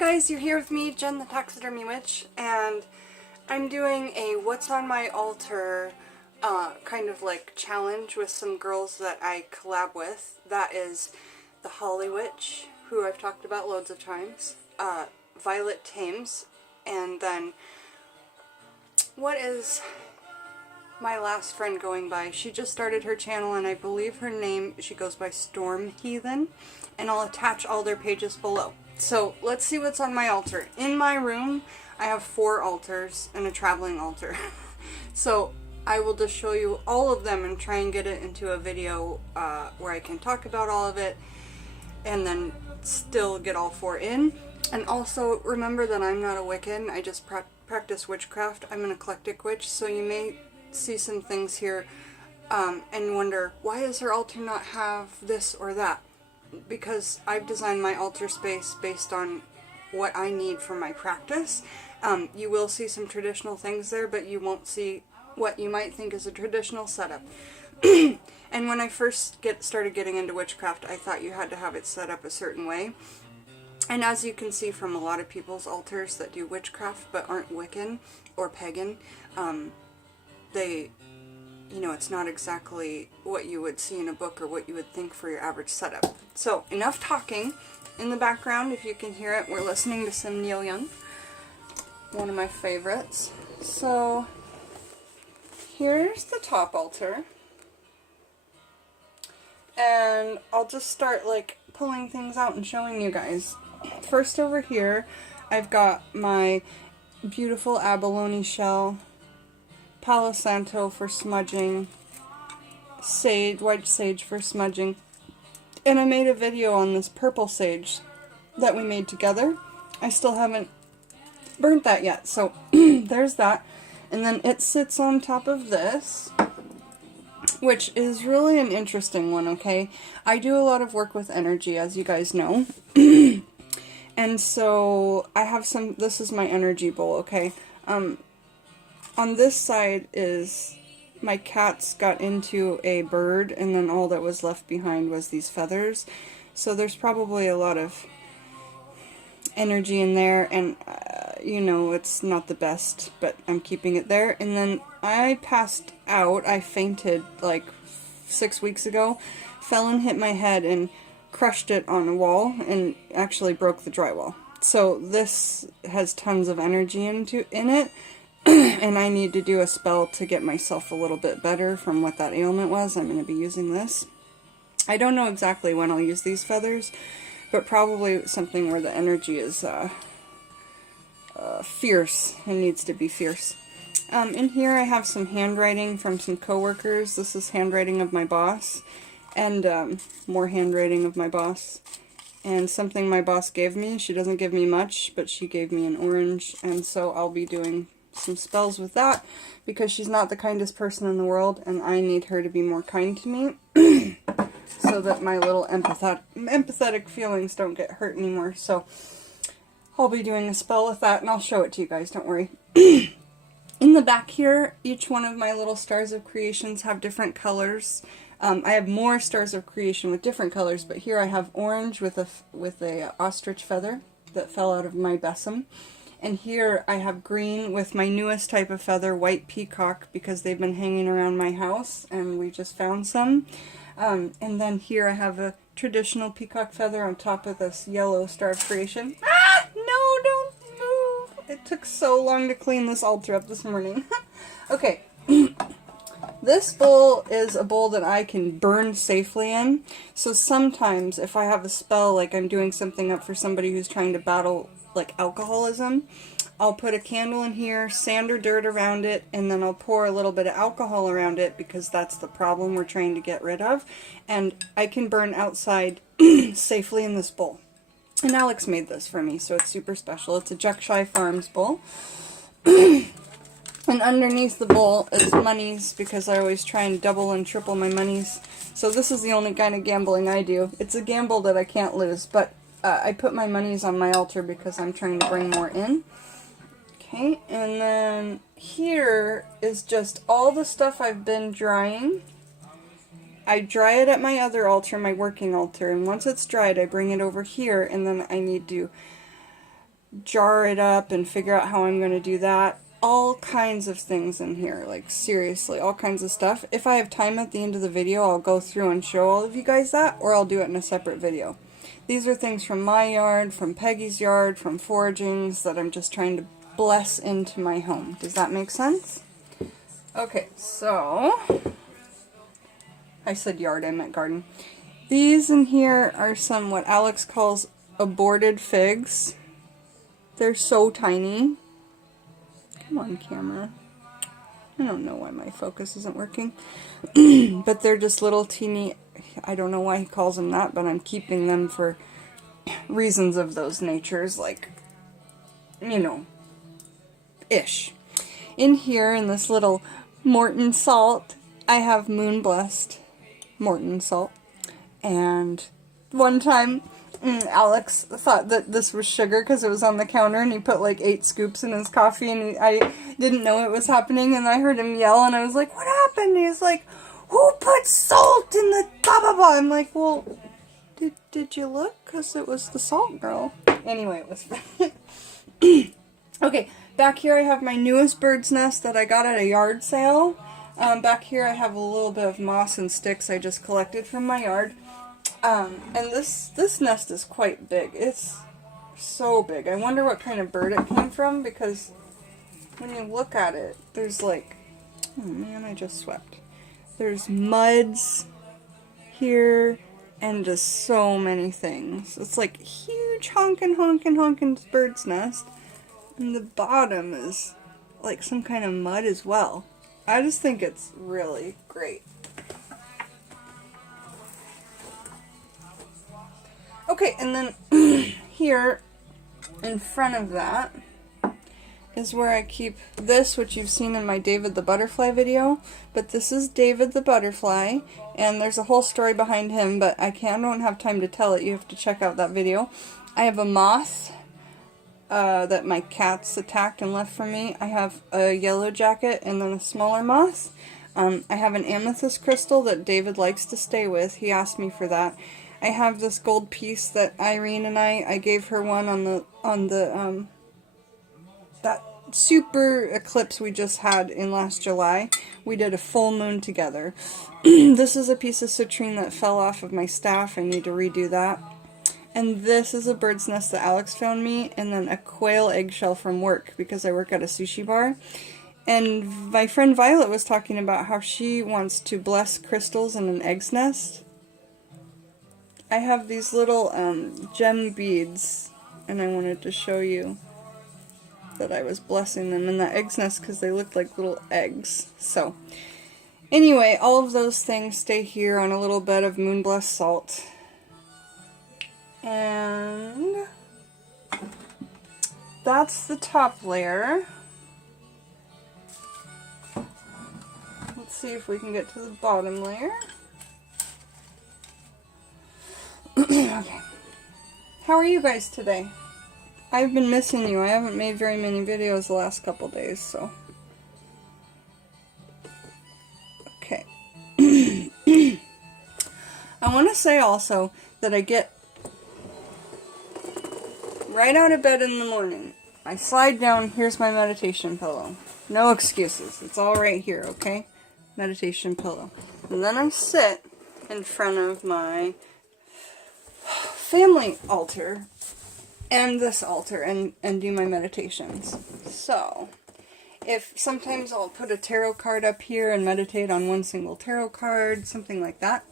Guys, you're here with me, Jen the Taxidermy Witch, and I'm doing a What's on My Altar kind of like challenge with some girls that I collab with. That is the Hollie Witch, who I've talked about loads of times, Taimes, and then what is my last friend going by? She just started her channel and I believe her name, she goes by Heathen, and I'll attach all their pages below. So let's see what's on my altar. In my room, I have 4 altars and a traveling altar. So I will just show you all of them and try and get it into a video where I can talk about all of it and then still get all 4 in. And also remember that I'm not a Wiccan, I just practice witchcraft. I'm an eclectic witch, so you may see some things here and wonder, why does her altar not have this or that? Because I've designed my altar space based on what I need for my practice. You will see some traditional things there, but you won't see what you might think is a traditional setup. And when I first started getting into witchcraft, I thought you had to have it set up a certain way. And as you can see from a lot of people's altars that do witchcraft but aren't Wiccan or pagan, it's not exactly what you would see in a book or what you would think for your average setup. So, enough talking. In the background, if you can hear it, we're listening to some Neil Young, one of my favorites. So, here's the top altar. And I'll just start like pulling things out and showing you guys. First over here, I've got my beautiful abalone shell, Palo Santo for smudging, sage, white sage for smudging, and I made a video on this purple sage that we made together. I still haven't burnt that yet, so there's that. And then it sits on top of this, which is really an interesting one, okay? I do a lot of work with energy, as you guys know. And so I have some, this is my energy bowl, okay? On this side is my cats got into a bird and then all that was left behind was these feathers. So there's probably a lot of energy in there, and it's not the best, but I'm keeping it there. And then I passed out, I fainted like 6 weeks ago, fell and hit my head and crushed it on a wall and actually broke the drywall. So this has tons of energy in it. And I need to do a spell to get myself a little bit better from what that ailment was. I'm going to be using this. I don't know exactly when I'll use these feathers, but probably something where the energy is fierce and needs to be fierce. In here I have some handwriting from some coworkers. This is handwriting of my boss, and more handwriting of my boss. And something my boss gave me. She doesn't give me much, but she gave me an orange, and so I'll be doing some spells with that because she's not the kindest person in the world and I need her to be more kind to me so that my little empathetic feelings don't get hurt anymore. So I'll be doing a spell with that and I'll show it to you guys, don't worry. In the back here, each one of my little stars of creations have different colors. I have more stars of creation with different colors, but here I have orange with a ostrich feather that fell out of my besom. And here I have green with my newest type of feather, white peacock, because they've been hanging around my house and we just found some. And then here I have a traditional peacock feather on top of this yellow star of creation. Ah! No, don't move! It took so long to clean this altar up this morning. Okay. This bowl is a bowl that I can burn safely in. So sometimes if I have a spell, like I'm doing something up for somebody who's trying to battle like alcoholism, I'll put a candle in here, sand or dirt around it, and then I'll pour a little bit of alcohol around it because that's the problem we're trying to get rid of. And I can burn outside safely in this bowl. And Alex made this for me, so it's super special. It's a Jackshire Farms bowl. And underneath the bowl is monies, because I always try and double and triple my monies. So this is the only kind of gambling I do. It's a gamble that I can't lose, but I put my monies on my altar because I'm trying to bring more in. Okay, and then here is just all the stuff I've been drying. I dry it at my other altar, my working altar, and once it's dried I bring it over here, and then I need to jar it up and figure out how I'm going to do that. All kinds of things in here, like seriously, all kinds of stuff. If I have time at the end of the video, I'll go through and show all of you guys that, or I'll do it in a separate video. These are things from my yard, from Peggy's yard, from foragings that I'm just trying to bless into my home. Does that make sense? Okay, so I said yard, I meant garden. These in here are some what Alex calls aborted figs. They're so tiny. Come on, camera. I don't know why my focus isn't working. But they're just little teeny, I don't know why he calls them that, but I'm keeping them for reasons of those natures, like, you know, ish. In here, in this little Morton salt, I have Moon Blessed Morton salt. And one time, Alex thought that this was sugar because it was on the counter, and he put like 8 scoops in his coffee, and I didn't know it was happening, and I heard him yell, and I was like, what happened? And he's like, who put salt in the blah blah blah? I'm like, well, did you look? Because it was the salt girl. Anyway, it was fun. Okay, back here I have my newest bird's nest that I got at a yard sale. Back here I have a little bit of moss and sticks I just collected from my yard. And this nest is quite big. It's so big. I wonder what kind of bird it came from, because when you look at it, there's like, oh man, I just swept. There's muds here and just so many things. It's like huge honkin' bird's nest. And the bottom is like some kind of mud as well. I just think it's really great. Okay, and then here in front of that is where I keep this, which you've seen in my David the Butterfly video. But this is David the Butterfly, and there's a whole story behind him, but I don't have time to tell it. You have to check out that video. I have a moth that my cats attacked and left for me. I have a yellow jacket and then a smaller moth. I have an amethyst crystal that David likes to stay with. He asked me for that. I have this gold piece that Irene and I gave her one on the that super eclipse we just had in last July. We did a full moon together. This is a piece of citrine that fell off of my staff. I need to redo that. And this is a bird's nest that Alex found me, and then a quail eggshell from work, because I work at a sushi bar. And my friend Violet was talking about how she wants to bless crystals in an egg's nest. I have these little gem beads, and I wanted to show you that I was blessing them in that egg's nest because they looked like little eggs. So, anyway, all of those things stay here on a little bed of moon blessed salt. And that's the top layer. Let's see if we can get to the bottom layer. Okay. How are you guys today? I've been missing you. I haven't made very many videos the last couple days, so. Okay. I want to say also that I get right out of bed in the morning. I slide down, here's my meditation pillow. No excuses. It's all right here, okay? Meditation pillow. And then I sit in front of my family altar and this altar and do my meditations. So, if sometimes I'll put a tarot card up here and meditate on one single tarot card, something like that.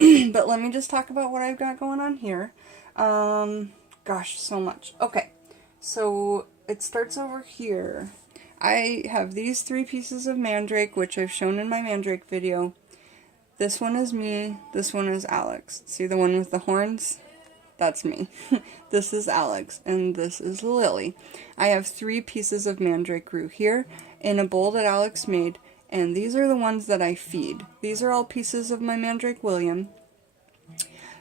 But let me just talk about what I've got going on here. Gosh, so much. Okay, so it starts over here. I have these 3 pieces of mandrake, which I've shown in my mandrake video. This one is me, this one is Alex. See the one with the horns? That's me. This is Alex, and this is Lily. I have 3 pieces of mandrake root here in a bowl that Alex made, and these are the ones that I feed. These are all pieces of my mandrake William.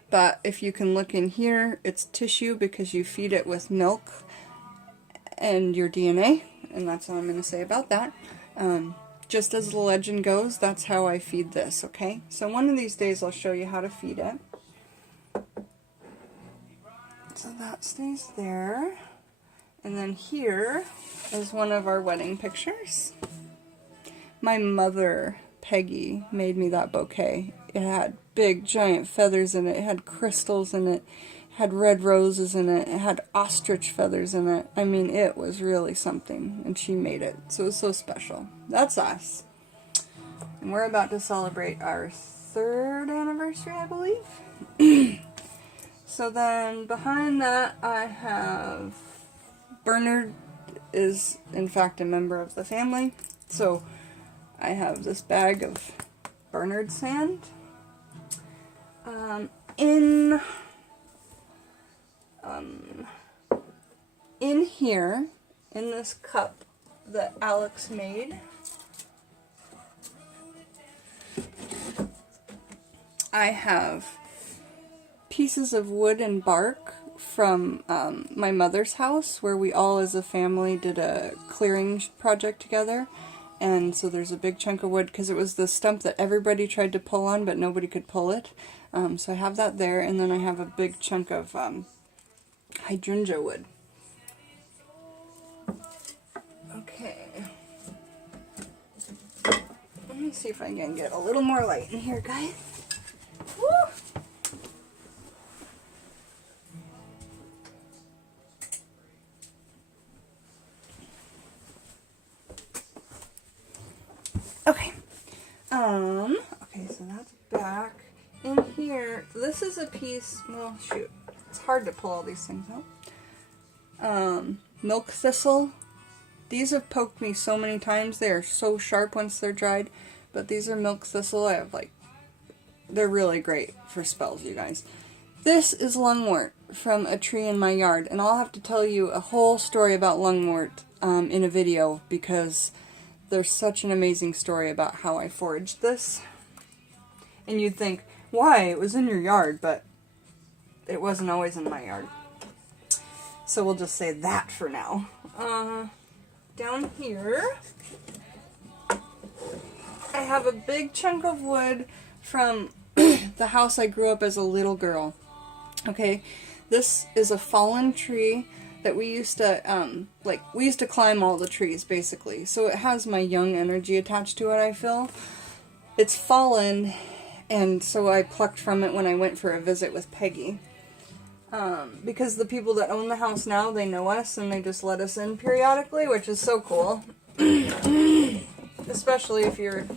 But if you can look in here, it's tissue because you feed it with milk and your DNA, and that's all I'm going to say about that. Just as the legend goes, that's how I feed this, okay? So one of these days I'll show you how to feed it. So that stays there. And then here is one of our wedding pictures. My mother, Peggy, made me that bouquet. It had big giant feathers in it. It had crystals in it. It had red roses in it. It had ostrich feathers in it. I mean, it was really something. And she made it. So it was so special. That's us. And we're about to celebrate our 3rd anniversary, I believe. So then behind that I have Bernard is in fact a member of the family. So I have this bag of Bernard sand. In here, in this cup that Alex made, I have pieces of wood and bark from my mother's house, where we all as a family did a clearing project together. And so there's a big chunk of wood, because it was the stump that everybody tried to pull on, but nobody could pull it. So I have that there, and then I have a big chunk of hydrangea wood. Okay. Let me see if I can get a little more light in here, guys. Woo! Okay. Okay, so that's back. In here, this is a piece, well, shoot, it's hard to pull all these things out. Milk thistle. These have poked me so many times. They are so sharp once they're dried, but these are milk thistle. I have, like, they're really great for spells, you guys. This is lungwort from a tree in my yard, and I'll have to tell you a whole story about lungwort in a video, because there's such an amazing story about how I foraged this. And you'd think, why? It was in your yard, but it wasn't always in my yard. So we'll just say that for now. Down here, I have a big chunk of wood from the house I grew up as a little girl. Okay, this is a fallen tree that we used to, we used to climb all the trees, basically. So it has my young energy attached to it, I feel. It's fallen, and so I plucked from it when I went for a visit with Peggy. Because the people that own the house now, they know us, and they just let us in periodically, which is so cool. Especially if you're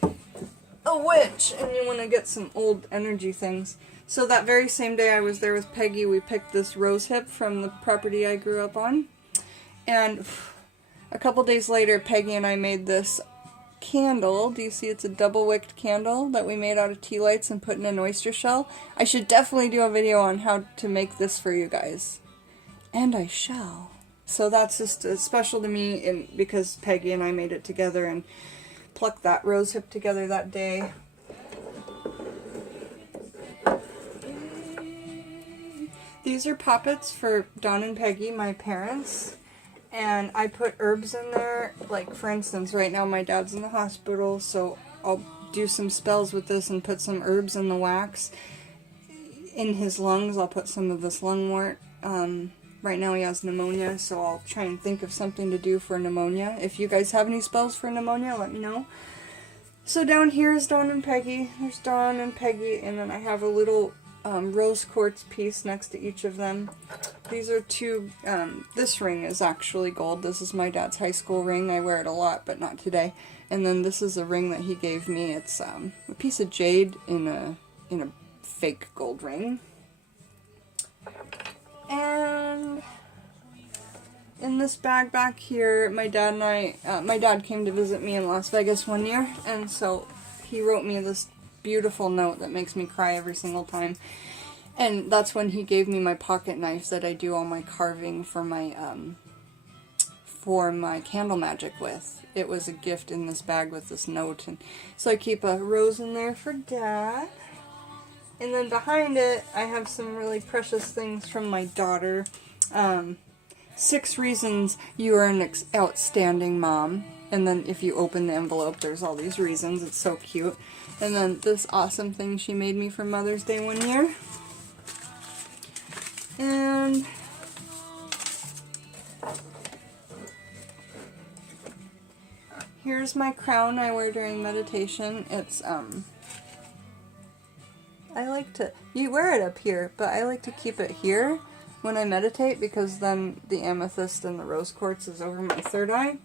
a witch and you want to get some old energy things. So that very same day I was there with Peggy, we picked this rose hip from the property I grew up on. And a couple days later, Peggy and I made this candle. Do you see it's a double-wicked candle that we made out of tea lights and put in an oyster shell? I should definitely do a video on how to make this for you guys. And I shall. So that's just special to me because Peggy and I made it together and plucked that rose hip together that day. These are poppets for Don and Peggy, my parents. And I put herbs in there, like for instance, right now my dad's in the hospital, so I'll do some spells with this and put some herbs in the wax. In his lungs, I'll put some of this lungwort. Right now he has pneumonia, so I'll try and think of something to do for pneumonia. If you guys have any spells for pneumonia, let me know. So down here is Don and Peggy. There's Don and Peggy, and then I have a little rose quartz piece next to each of them. These are two, this ring is actually gold. This is my dad's high school ring. I wear it a lot, but not today. And then this is a ring that he gave me. It's a piece of jade in a fake gold ring. And in this bag back here, my dad and I, my dad came to visit me in Las Vegas one year, and so he wrote me this beautiful note that makes me cry every single time. And that's when he gave me my pocket knife that I do all my carving for my candle magic with. It was a gift in this bag with this note, and so I keep a rose in there for Dad. And then behind it, I have some really precious things from my daughter. 6 reasons you are an outstanding mom. And then if you open the envelope, there's all these reasons. It's so cute. And then this awesome thing she made me for Mother's Day one year. Here's my crown I wear during meditation. It's, you wear it up here, but I like to keep it here when I meditate because then the amethyst and the rose quartz is over my third eye.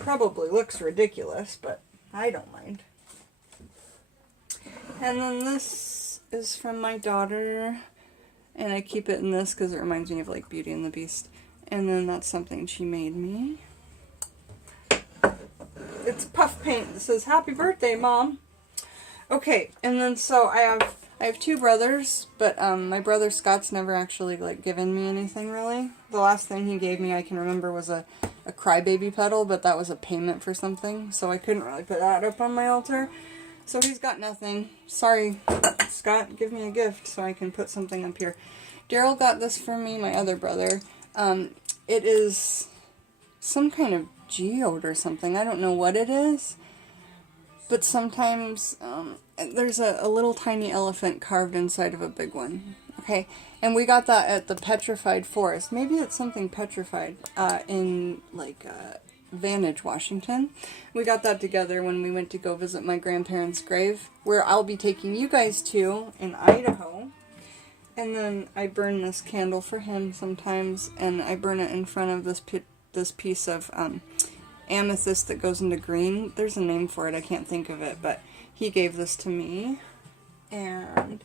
Probably looks ridiculous, but I don't mind. And then this is from my daughter, and I keep it in this because it reminds me of like Beauty and the Beast. And then that's something she made me. It's puff paint. It says, "Happy birthday, Mom." Okay, and then so I have two brothers, but my brother Scott's never actually like given me anything really. The last thing he gave me I can remember was a crybaby pedal, but that was a payment for something, so I couldn't really put that up on my altar. So he's got nothing. Sorry, Scott, give me a gift so I can put something up here. Daryl got this for me, my other brother. It is some kind of geode or something. I don't know what it is. But sometimes there's a little tiny elephant carved inside of a big one. Okay, and we got that at the Petrified Forest. Maybe it's something petrified in like Vantage, Washington. We got that together when we went to go visit my grandparents' grave, where I'll be taking you guys to in Idaho. And then I burn this candle for him sometimes, and I burn it in front of this piece of amethyst that goes into green. There's a name for it, I can't think of it, but he gave this to me, and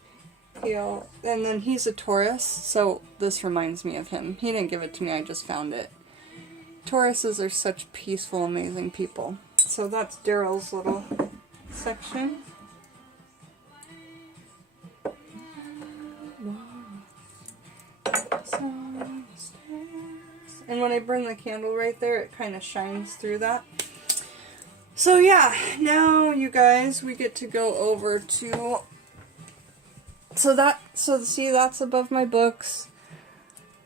then he's a Taurus, so this reminds me of him. He didn't give it to me, I just found it. Tauruses are such peaceful, amazing people. So that's Daryl's little section. And when I burn the candle right there, it kind of shines through that. So yeah, now you guys, we get to go over to, so see, that's above my books.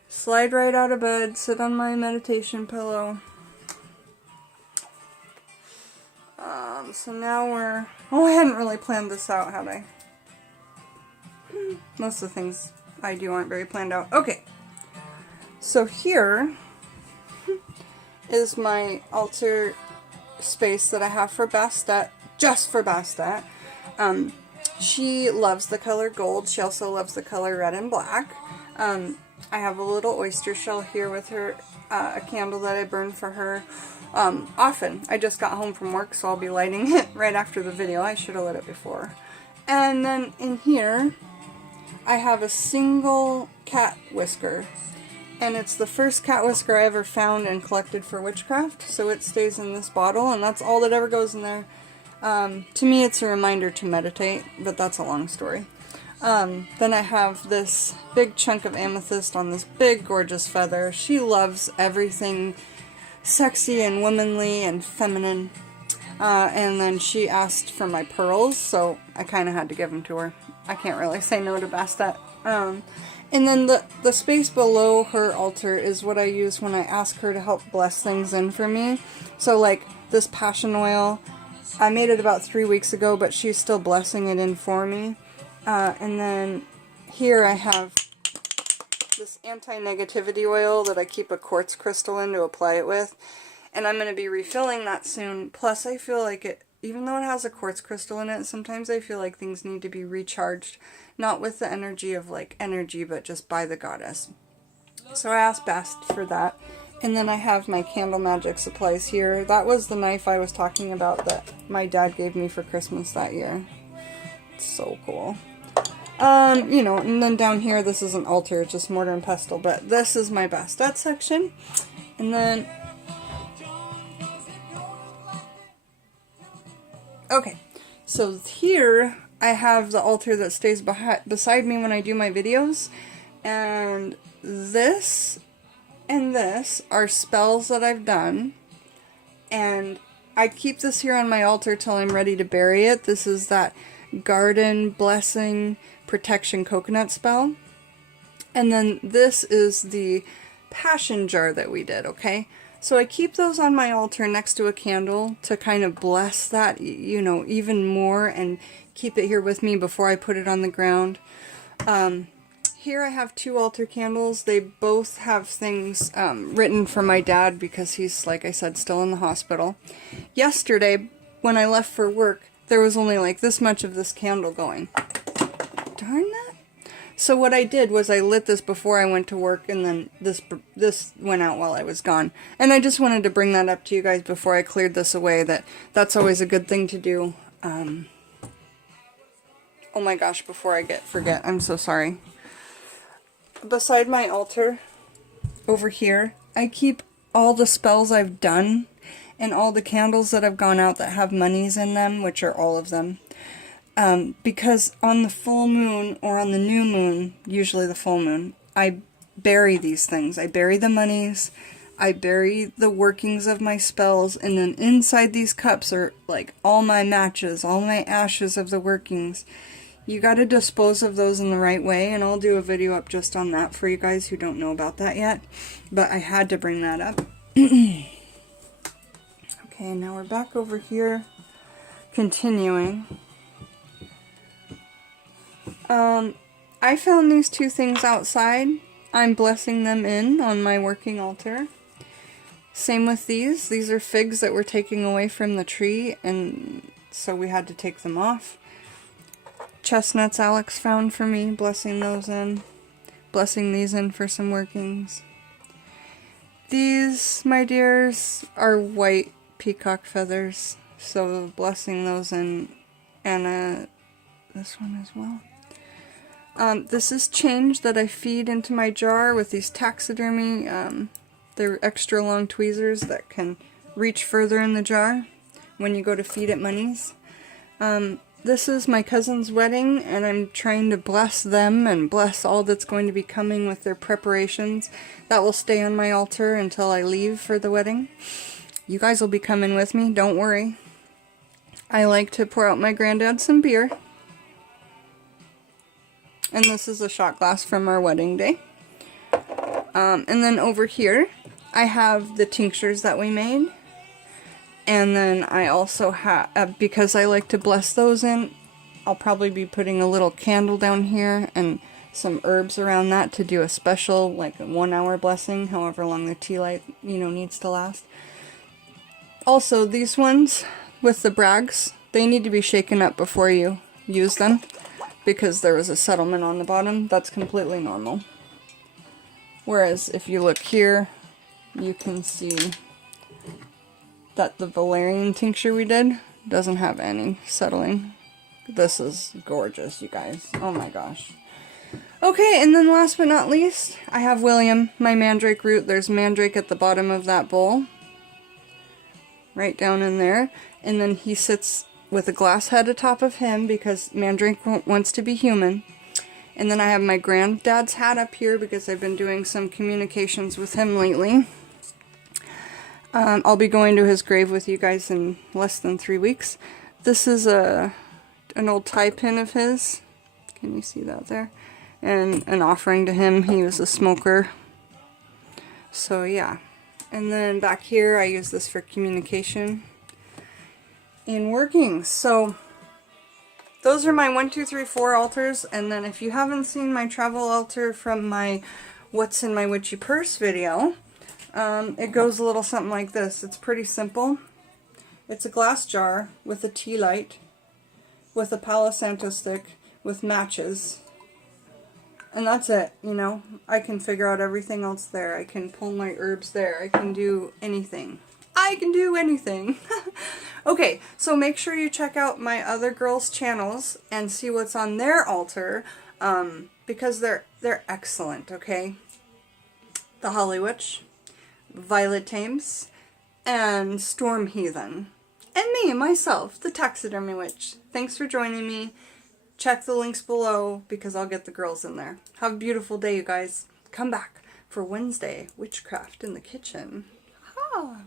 Slide right out of bed, sit on my meditation pillow. So now I hadn't really planned this out, had I? Most of the things I do aren't very planned out. Okay, so here is my altar space that I have for Bastet, just for Bastet. She loves the color gold. She also loves the color red and black. I have a little oyster shell here with her, a candle that I burn for her often. I just got home from work, so I'll be lighting it right after the video. I should have lit it before. And then in here, I have a single cat whisker. And it's the first cat whisker I ever found and collected for witchcraft, so it stays in this bottle, and that's all that ever goes in there. To me, it's a reminder to meditate, but that's a long story. Then I have this big chunk of amethyst on this big, gorgeous feather. She loves everything sexy and womanly and feminine. And then she asked for my pearls, so I kind of had to give them to her. I can't really say no to Bastet. And then the space below her altar is what I use when I ask her to help bless things in for me. So like this passion oil, I made it about 3 weeks ago, but she's still blessing it in for me. And then here I have this anti-negativity oil that I keep a quartz crystal in to apply it with. And I'm going to be refilling that soon. Plus I feel like it, even though it has a quartz crystal in it, sometimes I feel like things need to be recharged. Not with the energy of like energy, but just by the goddess. So I asked Bast for that. And then I have my candle magic supplies here. That was the knife I was talking about that my dad gave me for Christmas that year. It's so cool. You know, and then down here, this is an altar, it's just mortar and pestle, but this is my Bastet section. And then, okay, so here I have the altar that stays beside me when I do my videos, and this and this are spells that I've done, and I keep this here on my altar till I'm ready to bury it. This is that garden blessing protection coconut spell, and then this is the passion jar that we did, okay? So I keep those on my altar next to a candle to kind of bless that, you know, even more and keep it here with me before I put it on the ground. Here I have 2 altar candles. They both have things written for my dad because he's, like I said, still in the hospital. Yesterday, when I left for work, there was only like this much of this candle going. Darn that. So what I did was I lit this before I went to work, and then this went out while I was gone. And I just wanted to bring that up to you guys before I cleared this away, that's always a good thing to do. Oh my gosh, before I forget, I'm so sorry. Beside my altar, over here, I keep all the spells I've done, and all the candles that have gone out that have monies in them, which are all of them. Because on the full moon, or on the new moon, usually the full moon, I bury these things. I bury the monies, I bury the workings of my spells, and then inside these cups are like all my matches, all my ashes of the workings. You gotta dispose of those in the right way, and I'll do a video up just on that for you guys who don't know about that yet. But I had to bring that up. Okay, now we're back over here, continuing. I found these 2 things outside. I'm blessing them in on my working altar. Same with these. These are figs that we're taking away from the tree, and so we had to take them off. Chestnuts Alex found for me, blessing those in. Blessing these in for some workings. These, my dears, are white peacock feathers, so blessing those in, and this one as well. This is change that I feed into my jar with these taxidermy, they're extra long tweezers that can reach further in the jar when you go to feed it monies. This is my cousin's wedding, and I'm trying to bless them and bless all that's going to be coming with their preparations. That will stay on my altar until I leave for the wedding. You guys will be coming with me, don't worry. I like to pour out my granddad some beer. And this is a shot glass from our wedding day. And then over here, I have the tinctures that we made. And then I also have, because I like to bless those in, I'll probably be putting a little candle down here and some herbs around that to do a special, like a 1-hour blessing, however long the tea light, needs to last. Also, these ones with the brags, they need to be shaken up before you use them, because there was a settlement on the bottom. That's completely normal. Whereas if you look here, you can see that the valerian tincture we did doesn't have any settling. This is gorgeous, you guys. Oh my gosh. Okay, and then last but not least, I have William, my mandrake root. There's mandrake at the bottom of that bowl. Right down in there. And then he sits with a glass head atop of him because mandrake wants to be human. And then I have my granddad's hat up here because I've been doing some communications with him lately. I'll be going to his grave with you guys in less than 3 weeks. This is an old tie pin of his. Can you see that there? And an offering to him. He was a smoker. So yeah. And then back here I use this for communication and working. So those are my 1, 2, 3, 4 altars. And then if you haven't seen my travel altar from my What's in My Witchy Purse video, it goes a little something like this. It's pretty simple. It's a glass jar with a tea light, with a Palo Santo stick, with matches. And that's it, I can figure out everything else there. I can pull my herbs there. I can do anything. I can do anything. Okay, so make sure you check out my other girls' channels and see what's on their altar, because they're excellent, okay? The Hollie Witch, Violet Taimes, and Storm Heathen. And me, myself, the Taxidermy Witch. Thanks for joining me. Check the links below because I'll get the girls in there. Have a beautiful day, you guys. Come back for Wednesday, Witchcraft in the Kitchen. Ha!